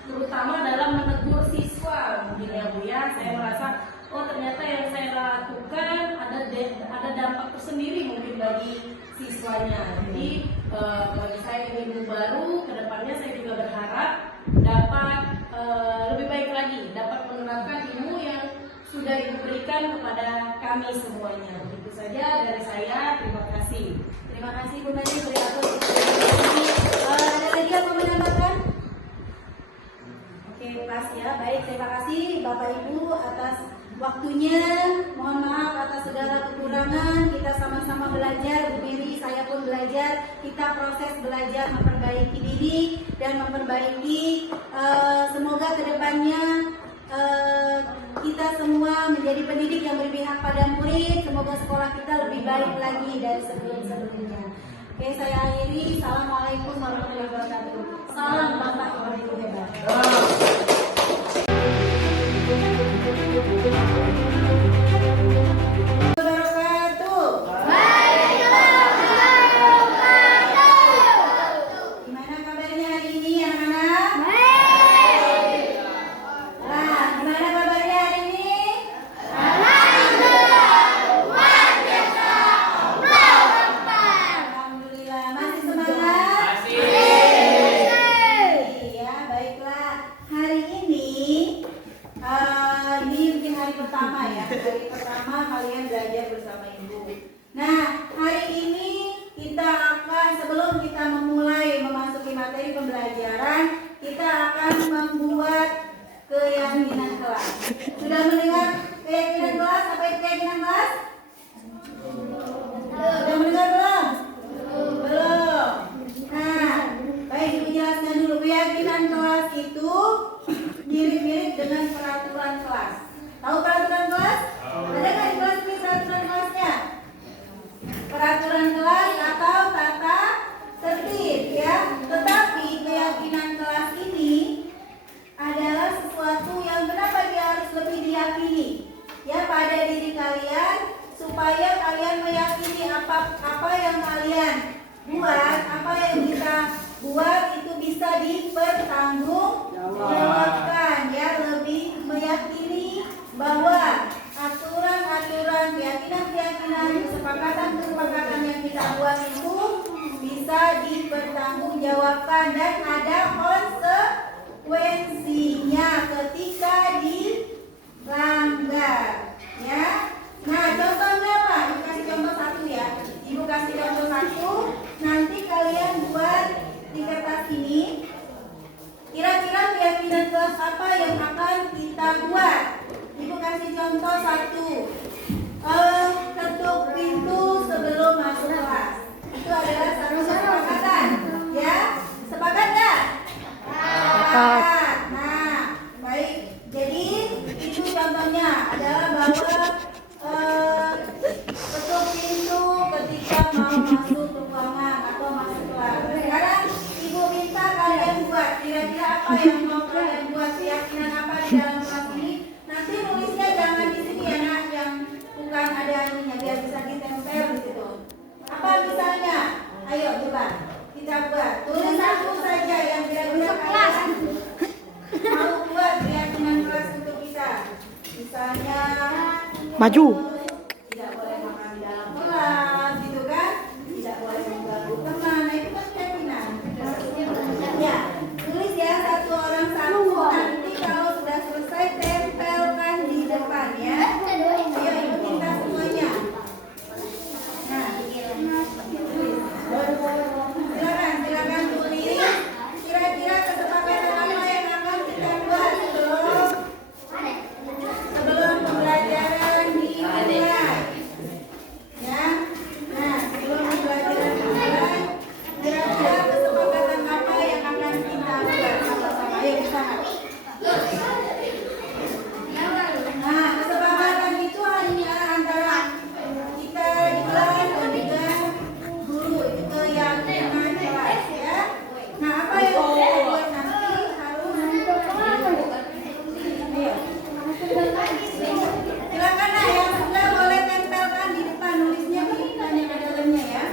terutama dalam menegur siswa mungkin ya Bu ya. Saya merasa ternyata yang saya lakukan ada dampak tersendiri mungkin bagi siswanya. Jadi bagi saya ini ilmu baru, kedepannya saya juga berharap dapat lebih baik lagi, dapat menerapkan ilmu yang sudah diberikan kepada kami semuanya. Begitu saja dari saya. Terima kasih. Terima kasih Bu Mary, beri atur. Ada lagi yang mau menambahkan? Oke, pas ya. Baik, terima kasih Bapak Ibu atas waktunya. Mohon maaf atas segala kekurangan. Kita sama-sama belajar, Bu Mary, saya pun belajar. Kita proses belajar memperbaiki diri dan memperbaiki. Semoga kedepannya kita semua menjadi pendidik yang berpihak pada murid. Semoga sekolah kita lebih baik lagi dari sebelum-sebelumnya. Oke, saya akhiri. Assalamualaikum warahmatullahi wabarakatuh. Salam Bapak Ibu hebat. Wabarakatuh. kalian meyakini apa yang kalian buat, apa yang kita buat itu bisa dipertanggungjawabkan, ya. Lebih meyakini bahwa aturan-aturan, keyakinan-keyakinan, kesepakatan-kesepakatan yang kita buat itu bisa dipertanggungjawabkan dan ada konsekuensinya ketika dilanggar, ya. Nah, contohnya apa? Ibu kasih contoh satu ya. Ibu kasih contoh satu. Nanti kalian buat di kertas ini. Kira-kira keyakinan kelas apa yang akan kita buat? Ibu kasih contoh satu. Ketuk pintu sebelum masuk kelas. Itu adalah satu kesepakatan, ya. Sepakat nggak? Sepakat. Nah, baik. Jadi itu contohnya adalah bahwa ketuk pintu ketika mau masuk ke ruangan atau masuk kelas. Sekarang ibu minta kalian buat kira-kira apa yang mau kalian buat, keyakinan apa di dalam kelas ini. Nanti nulisnya jangan di sini ya nak, yang bukan ada ininya, biar bisa ditempel di situ. Apa misalnya? Ayo coba kita buat. Tulis satu saja yang kira-kira kalian mau buat keyakinan kelas untuk kita. Misalnya Maju. tidak boleh makan di dalam kelas, gitu kan? Tidak boleh mengganggu teman. Nah, itu kan keyakinan. Ya, tulis ya satu orang satu. Nanti kalau sudah selesai tempelkan di depan ya. Ayo ibu minta semuanya. Nah, silakan tulis. Kira-kira kesepakatan apa yang akan kita buat sebelum pembelajaran dimulai, ya. Nah, sebelum pembelajaran dimulai, kira-kira kesepakatan apa yang akan kita buat sama-sama? Ayo bersama. Nah, kesepakatan itu hanya antara kita di kelas dan juga guru. Itu keyakinan kelas, ya. Nah, apa yang kita buat nanti harus ayo. Silakan nah, yang sudah boleh tempelkan di depan, nulisnya di depan yang ada lemnya ya,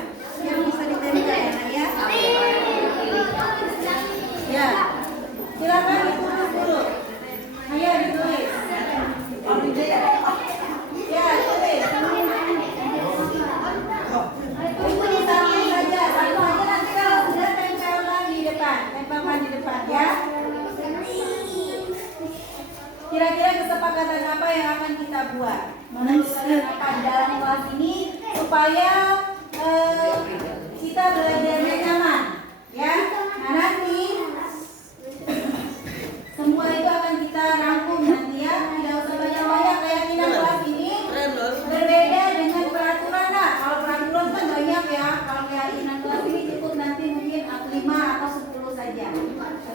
yang bisa ditempel ya nak ya. Ya, silakan ditulis dulu. Ayo ditulis. Ya, tulis. Tunggu di samping saja, satu aja nanti kalau sudah tempelkan di depan, tempelkan di depan ya. Kira-kira kesepakatan apa yang akan kita buat? Menurut kalian apa di dalam kelas ini supaya kita belajarnya nyaman, ya? Nah nanti semua itu akan kita rangkum nanti ya. Tidak usah banyak-banyak, keyakinan kelas ini berbeda dengan peraturan. Nah, kalau peraturan kan banyak ya. Kalau keyakinan kelas ini cukup nanti mungkin 5 atau 10 saja. Lebih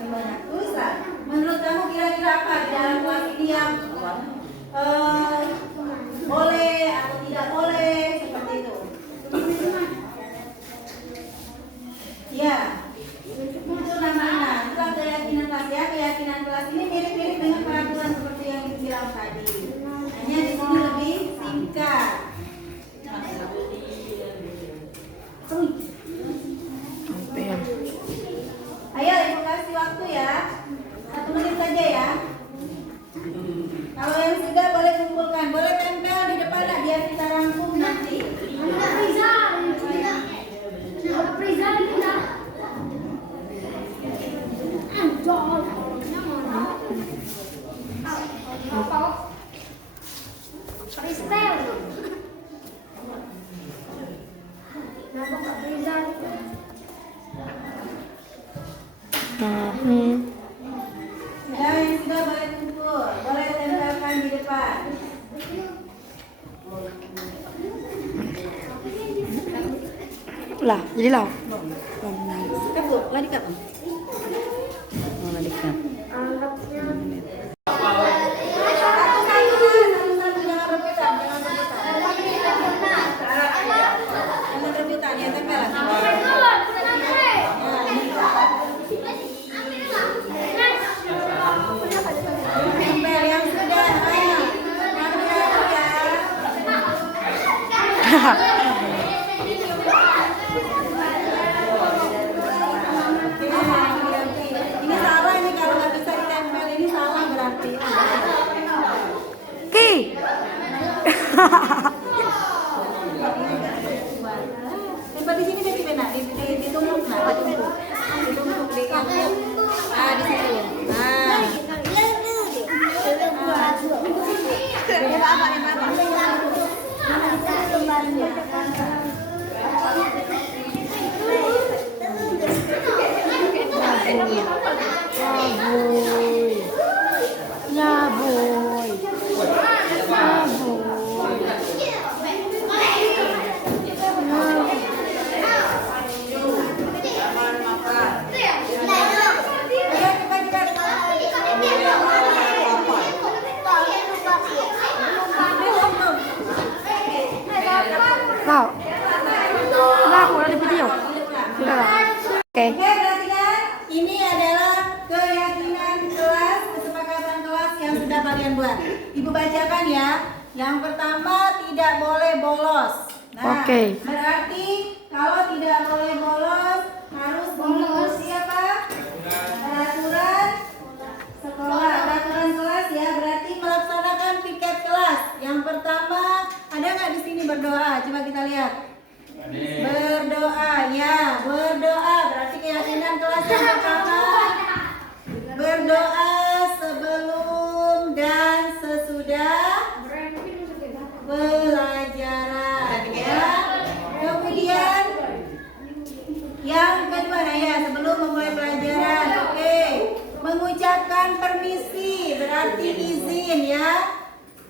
banyak. Tulislah. Menurut kamu kira-kira apa di dalam kelas ini yang boleh atau tidak boleh, seperti itu. Ya, itu namanya. Itulah keyakinan kelas ya. Keyakinan kelas ini mirip-mirip dengan peraturan seperti yang dibilang tadi. Hanya di sini lebih singkat. Ayo ibu kasih waktu ya. 1 menit saja ya. Kalau yang sudah boleh kumpulkan, boleh tempel di depan lah biar kita rangkum nanti. Ya, yang sudah boleh kumpul, boleh tempelkan di depan. Lah, jadi lah. Kabur, lah dikat. Satu-satu jangan rebutan, jangan rebutan ya, tempel lagi. Tempel yang sudah, ayo. Ambil ya. Ini salah nih kalau nggak bisa ditempel ini salah berarti. Ki. Tempat di sini deh benar, ditumpuk nah, ditumpuk di kampung. Ah di situ. Nah. Ya boy. Wow. Nah, aku udah di video. Sudah lah. Oke. Oke, perhatikan. Ini adalah keyakinan kelas, kesepakatan kelas yang sudah kalian buat. Ibu bacakan ya. Yang pertama, tidak boleh bolos. Nah, Oke. berarti kalau tidak boleh bolos harus mengikuti apa? Peraturan sekolah, peraturan kelas ya. Berarti melaksanakan piket kelas. Yang pertama, ada nggak di sini berdoa? Coba kita lihat. Berdoa ya, berdoa berarti keyakinan kelas yang pertama. Berdoa sebelum dan sesudah pelajaran ya. Kemudian yang kedua nah ya, sebelum memulai pelajaran. Oke. Mengucapkan permisi berarti izin ya.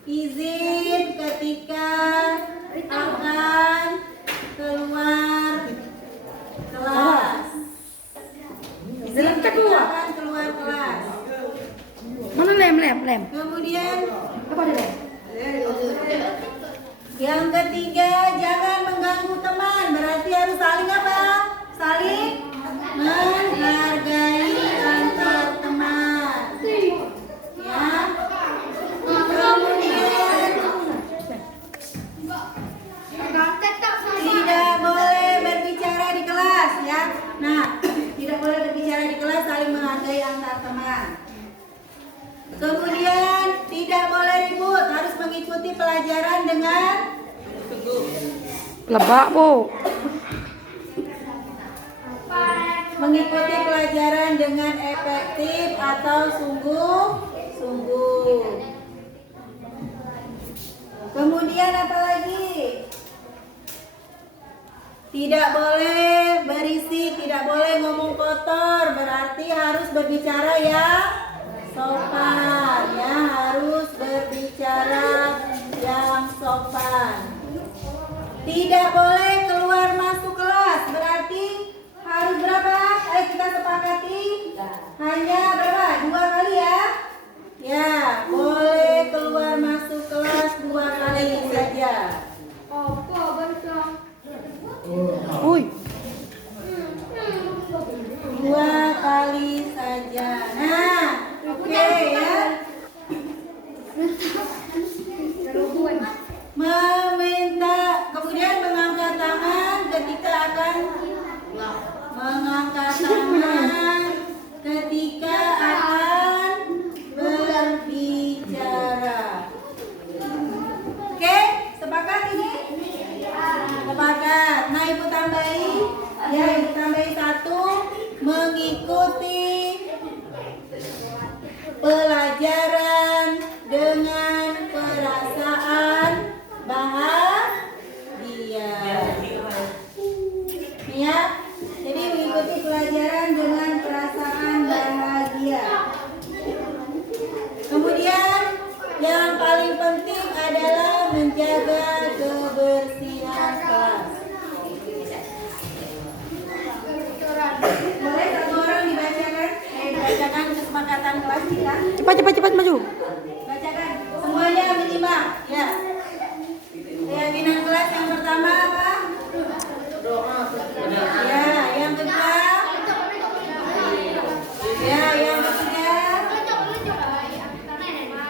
Izin ketika akan keluar kelas. Izin ketika akan keluar kelas. Mana lem. Kemudian Apa ada lem? yang ketiga, jangan mengganggu teman. Berarti harus saling apa? Saling menghargai antar teman. Ya. Kemudian tidak boleh berbicara di kelas ya. Nah, tidak boleh berbicara di kelas, saling menghargai antar teman. Kemudian tidak boleh ribut, harus mengikuti pelajaran dengan Lebak, Bu. mengikuti pelajaran dengan efektif atau sungguh-sungguh. Kemudian apa lagi? Tidak boleh berisik, tidak boleh ngomong kotor, berarti harus berbicara yang sopan, ya harus berbicara yang sopan. Tidak boleh keluar masuk kelas, berarti harus berapa? Ayo kita sepakati. Hanya berapa? 2 kali ya. Ya, boleh keluar masuk kelas 2 kali saja. Uy. 2 kali saja. Nah, oke ya. Meminta, kemudian mengangkat tangan ketika akan berbicara. Oke, sepakat ini? Sepakat. Nah, ibu tambahi, ya ibu tambahi 1, mengikuti pelajaran dengan perasaan bahagia. Ya, jadi mengikuti pelajaran dengan perasaan bahagia. Kemudian yang paling penting adalah menjaga kebersihan kelas. Boleh satu orang dibacakan? Dibacakan kesepakatan kelas kita. Cepat maju. Bacakan semuanya minimal ya. Keyakinan kelas yang pertama apa? Ya, yang kedua. Ya, yang ketiga.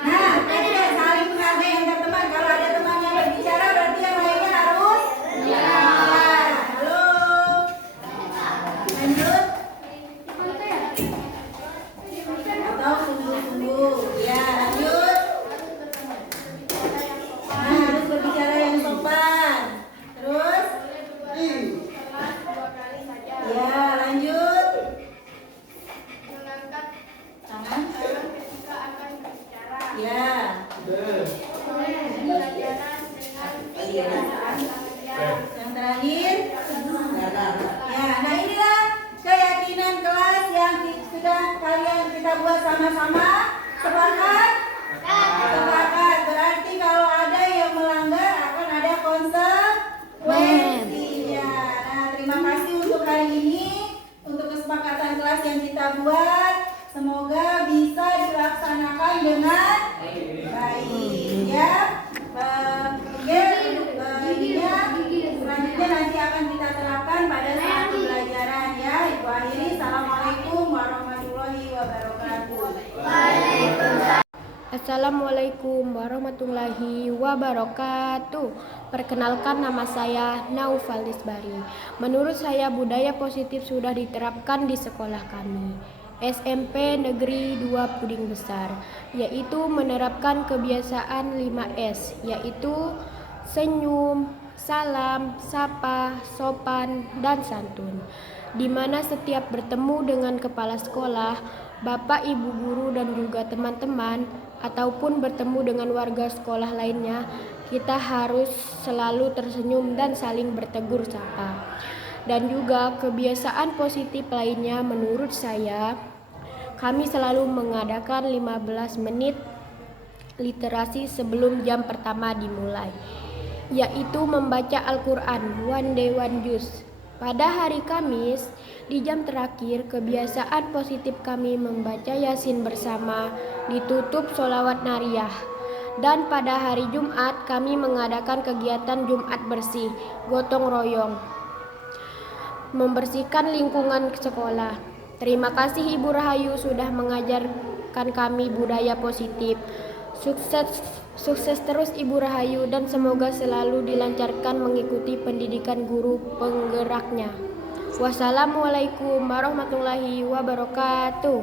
Nah, ketiga saling menghargai antar teman. Kalau ada teman yang berbicara berarti yang lainnya harus Assalamualaikum warahmatullahi wabarakatuh. Perkenalkan, nama saya Naufal Lisbari. Menurut saya budaya positif sudah diterapkan di sekolah kami, SMP Negeri 2 Puding Besar, yaitu menerapkan kebiasaan 5S, yaitu senyum, salam, sapa, sopan, dan santun, di mana setiap bertemu dengan kepala sekolah, bapak, ibu guru, dan juga teman-teman, ataupun bertemu dengan warga sekolah lainnya, kita harus selalu tersenyum dan saling bertegur sapa. Dan juga kebiasaan positif lainnya menurut saya, kami selalu mengadakan 15 menit literasi sebelum jam pertama dimulai, yaitu membaca Al-Quran One Day One Juz. Pada hari Kamis, di jam terakhir, kebiasaan positif kami membaca Yasin bersama, ditutup sholawat nariyah. Dan pada hari Jumat, kami mengadakan kegiatan Jumat bersih, gotong royong, membersihkan lingkungan sekolah. Terima kasih Ibu Rahayu sudah mengajarkan kami budaya positif. Sukses terus Ibu Rahayu, dan semoga selalu dilancarkan mengikuti pendidikan guru penggeraknya. Wassalamualaikum warahmatullahi wabarakatuh.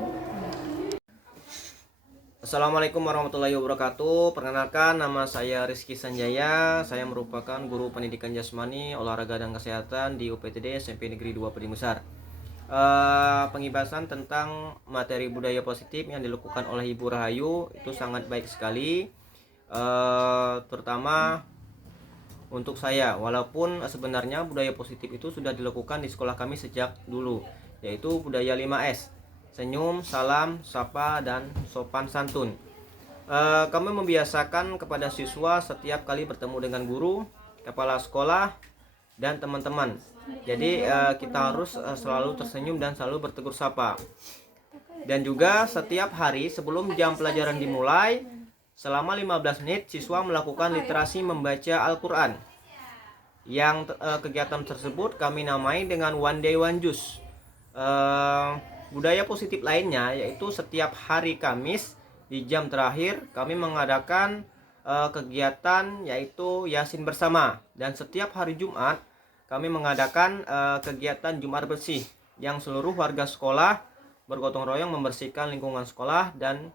Assalamualaikum warahmatullahi wabarakatuh. Perkenalkan, nama saya Rizky Sanjaya. Saya merupakan guru pendidikan jasmani, olahraga dan kesehatan di UPTD SMP Negeri 2 Puding Besar. Pengibasan tentang materi budaya positif yang dilakukan oleh Ibu Rahayu itu sangat baik sekali, terutama untuk saya, walaupun sebenarnya budaya positif itu sudah dilakukan di sekolah kami sejak dulu, yaitu budaya 5S, senyum, salam, sapa, dan sopan santun. Kami membiasakan kepada siswa setiap kali bertemu dengan guru, kepala sekolah, dan teman-teman. Jadi kita harus selalu tersenyum dan selalu bertegur sapa. Dan juga setiap hari sebelum jam pelajaran dimulai, selama 15 menit siswa melakukan literasi membaca Al-Quran. Yang kegiatan tersebut kami namai dengan One Day One Juz. Budaya positif lainnya yaitu setiap hari Kamis di jam terakhir kami mengadakan kegiatan yaitu Yasin bersama. Dan setiap hari Jumat kami mengadakan kegiatan Jumat bersih yang seluruh warga sekolah bergotong royong membersihkan lingkungan sekolah dan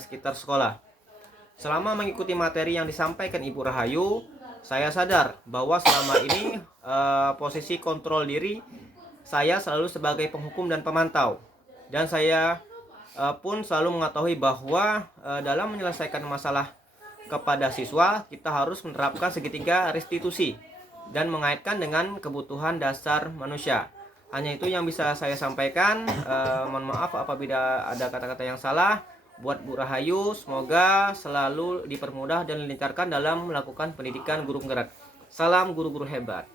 sekitar sekolah. Selama mengikuti materi yang disampaikan Ibu Rahayu, saya sadar bahwa selama ini posisi kontrol diri saya selalu sebagai penghukum dan pemantau. Dan saya pun selalu mengetahui bahwa dalam menyelesaikan masalah kepada siswa, kita harus menerapkan segitiga restitusi dan mengaitkan dengan kebutuhan dasar manusia. Hanya itu yang bisa saya sampaikan. Mohon maaf apabila ada kata-kata yang salah. Buat Bu Rahayu, semoga selalu dipermudah dan dilancarkan dalam melakukan pendidikan guru penggerak. Salam guru-guru hebat.